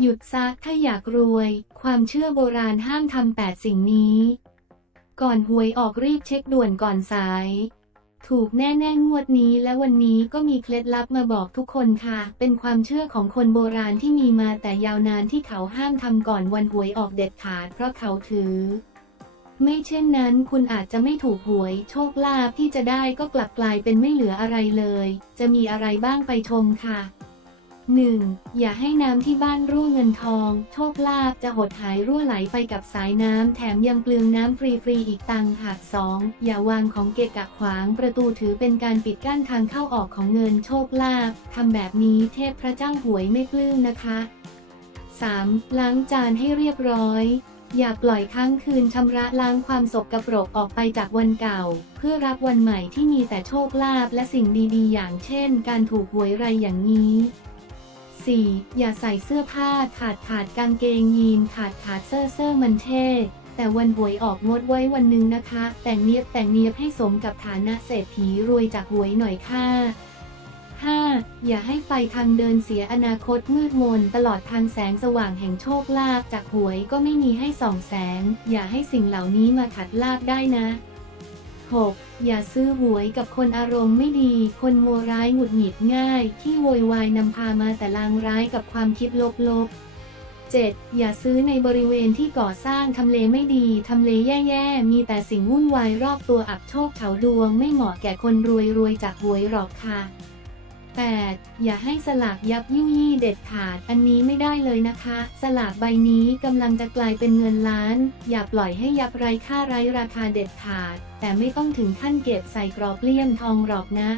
หยุดซักถ้าอยากรวย ความเชื่อโบราณห้ามทำแปดสิ่งนี้ ก่อนหวยออกรีบเช็คด่วนก่อนสาย ถูกแน่ๆงวดนี้และวันนี้ก็มีเคล็ดลับมาบอกทุกคนค่ะ เป็นความเชื่อของคนโบราณที่มีมาแต่ยาวนานที่เขาห้ามทำก่อนวันหวยออกเด็ดขาดเพราะเขาถือ ไม่เช่นนั้นคุณอาจจะไม่ถูกหวย โชคลาภที่จะได้ก็กลับกลายเป็นไม่เหลืออะไรเลย จะมีอะไรบ้างไปชมค่ะ 1. อย่าให้น้ำที่บ้านรั่วเงินทอง โชคลาภจะหดหายรั่วไหลไปกับสายน้ำแถมยังเปลืองน้ำฟรีๆอีกตังหาก 2. อย่าวางของเกะกะขวางประตูถือเป็นการปิดกั้นทางเข้าออกของเงินโชคลาภทำแบบนี้เทพพระเจ้าหวยไม่ปลื้มนะคะ 3. ล้างจานให้เรียบร้อย อย่าปล่อยค้างคืนชำระล้างความสกปรกออกไปจากวันเก่า เพื่อรับวันใหม่ที่มีแต่โชคลาภและสิ่งดีๆ อย่างเช่น การถูกหวยไรอย่างนี้ 4. อย่าใส่เสื้อผ้าขาดขาดกางเกงยีนขาดขาดเสื้อเสื้อมันเท่แต่วันหวยออกงดไว้วันหนึ่งนะคะ แต่งเนียบแต่งเนียบให้สมกับฐานะเศรษฐีรวยจากหวยหน่อยค่ะ 5. อย่าให้ไฟทางเดินเสียอนาคตมืดมนตลอดทางแสงสว่างแห่งโชคลาภจากหวยก็ไม่มีให้ส่องแสง อย่าให้สิ่งเหล่านี้มาขัดลาบได้นะ 6. อย่าซื้อหวยกับคนอารมณ์ไม่ดี คนโมวร้ายหงุดหงิดง่าย ที่โวยวายนำพามาแต่ลางร้ายกับความคิดลบๆ 7. อย่าซื้อในบริเวณที่ก่อสร้างทำเลไม่ดี ทำเลแย่ๆ มีแต่สิ่งวุ่นวายรอบตัวอับโชคเฉาดวงไม่เหมาะแก่คนรวยรวยๆจากหวยหรอกค่ะ 8. อย่าให้สลากยับยุยี่เด็ดขาด อันนี้ไม่ได้เลยนะคะ สลากใบนี้กำลังจะกลายเป็นเงินล้าน อย่าปล่อยให้ยับไร้ค่าไร้ราคาเด็ดขาด แต่ไม่ต้องถึงขั้นเก็บใส่กรอบเลี่ยมทองหรอกนะ